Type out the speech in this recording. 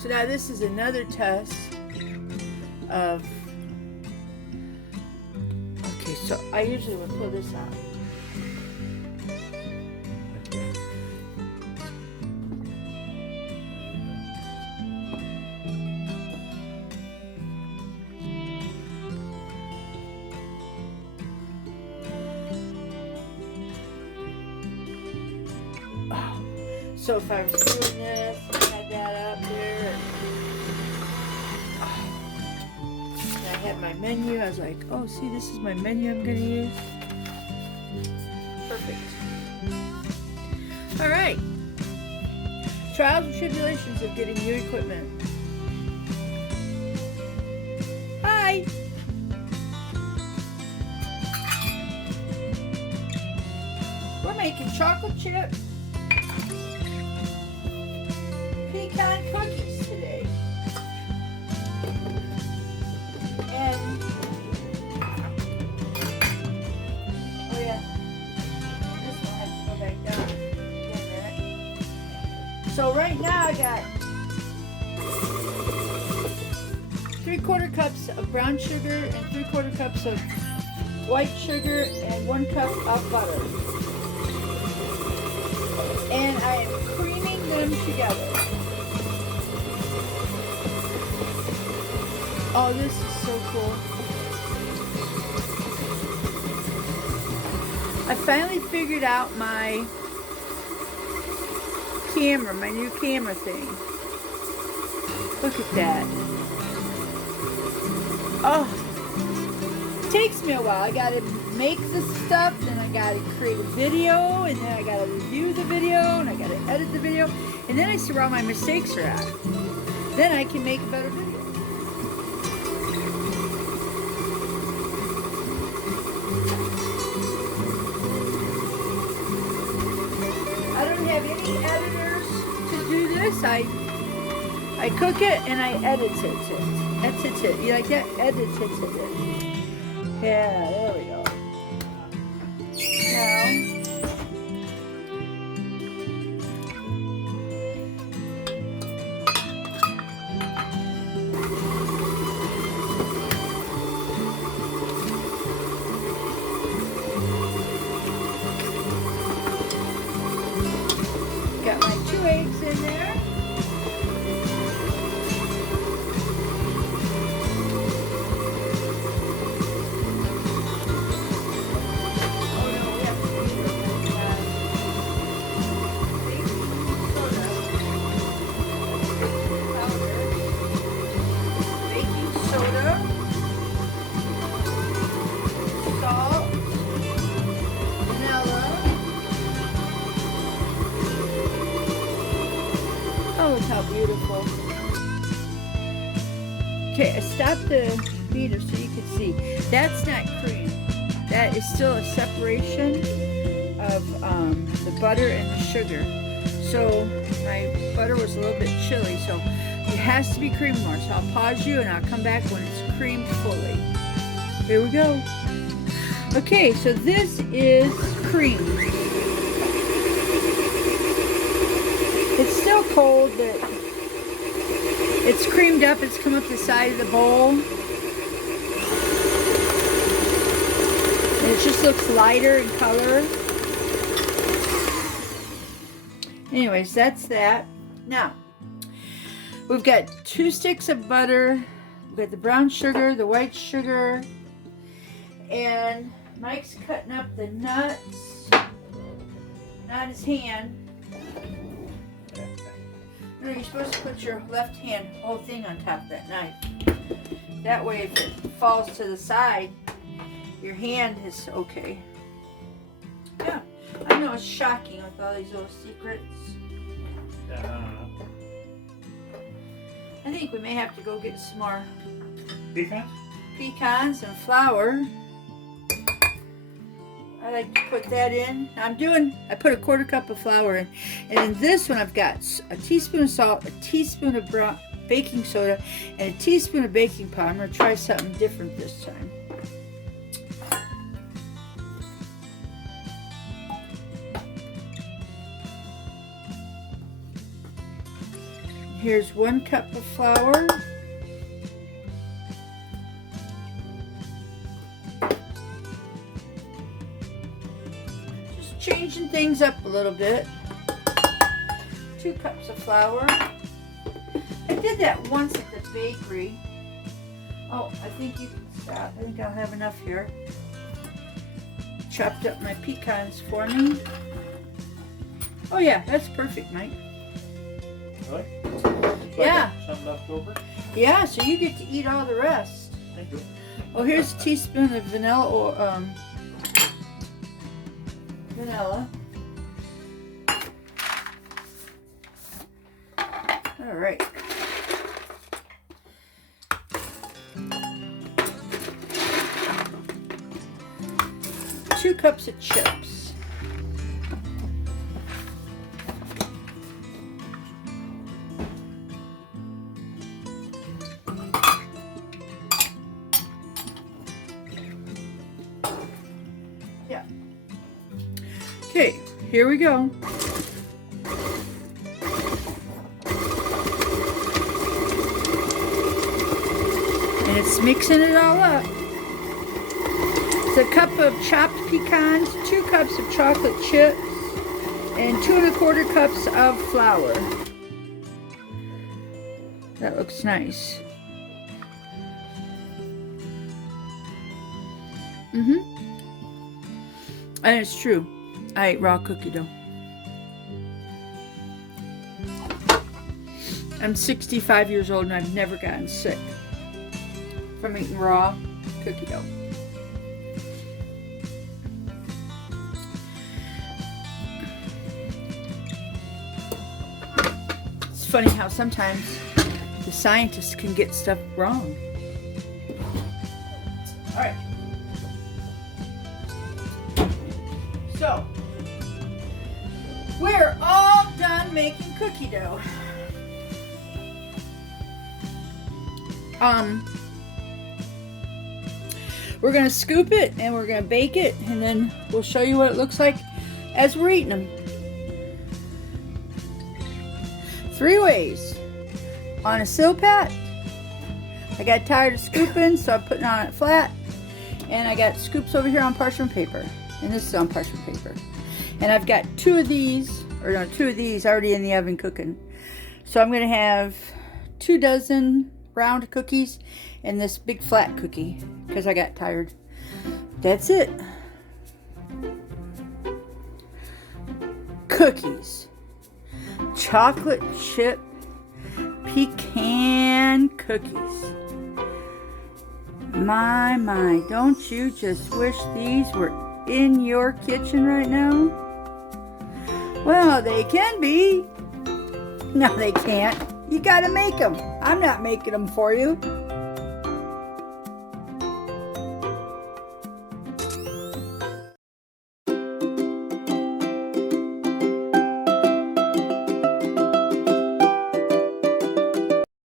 So now this is another test of, okay, so I usually would pull this out. So if I was doing this, I had that up there, and I had my menu, I was like, oh, see, this is my menu I'm going to use. Perfect. All right. Trials and tribulations of getting new equipment. Hi. We're making chocolate chip pecan cookies today. And oh yeah, this one has to go back down. Wait a minute. So right now I got 3/4 cups of brown sugar and 3/4 cups of white sugar and 1 cup of butter. And I am creaming them together. Oh, this is so cool. I finally figured out my camera, my new camera thing. Look at that. Oh, it takes me a while. I gotta make the stuff, then I gotta create a video, and then I gotta review the video, and I gotta edit the video, and then I see where all my mistakes are at. Then I can make a better video. I don't have any editors to do this. I cook it and I edit it. Edit it. You like that? Edit it. Yeah, there we go. Now, got my 2 eggs in there. Look how beautiful. Okay, I stopped the meter so you can see. That's not cream. That is still a separation of the butter and the sugar. So my butter was a little bit chilly, so it has to be creamed more. So I'll pause you and I'll come back when it's creamed fully. Here we go. Okay, so this is cream. It's still cold, but it's creamed up. It's come up the side of the bowl. And it just looks lighter in color. Anyways, that's that. Now, we've got 2 sticks of butter. We've got the brown sugar, the white sugar, and Mike's cutting up the nuts. Not his hand. No, you're supposed to put your left hand whole thing on top of that knife. That way if it falls to the side, your hand is okay. Yeah, I know it's shocking with all these little secrets. I think we may have to go get some more pecans and flour. I like to put that in. I put a 1/4 cup of flour in. And in this one I've got a teaspoon of salt, a teaspoon of baking soda, and a teaspoon of baking powder. I'm going to try something different this time. Here's 1 cup of flour. Just changing things up a little bit. 2 cups of flour. I did that once at the bakery. Oh, I think you can stop. I think I'll have enough here. Chopped up my pecans for me. Oh yeah, that's perfect, Mike. Really? Yeah. Some left over? Yeah, so you get to eat all the rest. Thank you. Oh, here's a teaspoon of vanilla or vanilla. All right. Two cups of chips. Yeah. Okay, here we go. And it's mixing it all up. It's a cup of chopped pecans, 2 cups of chocolate chips, and 2 1/4 cups of flour. That looks nice. And it's true. I ate raw cookie dough. I'm 65 years old and I've never gotten sick from eating raw cookie dough. It's funny how sometimes the scientists can get stuff wrong. All right. So, we're all done making cookie dough. We're gonna scoop it and we're gonna bake it, and then we'll show you what it looks like as we're eating them. 3 ways. On a Silpat. I got tired of scooping, so I'm putting it on it flat. And I got scoops over here on parchment paper. And this is on parchment paper. And I've got 2 of these already in the oven cooking. So I'm gonna have 2 dozen round cookies and this big flat cookie because I got tired. That's it. Cookies. Chocolate chip pecan cookies. My, don't you just wish these were in your kitchen right now? Well, they can be. No, they can't. You gotta make them. I'm not making them for you.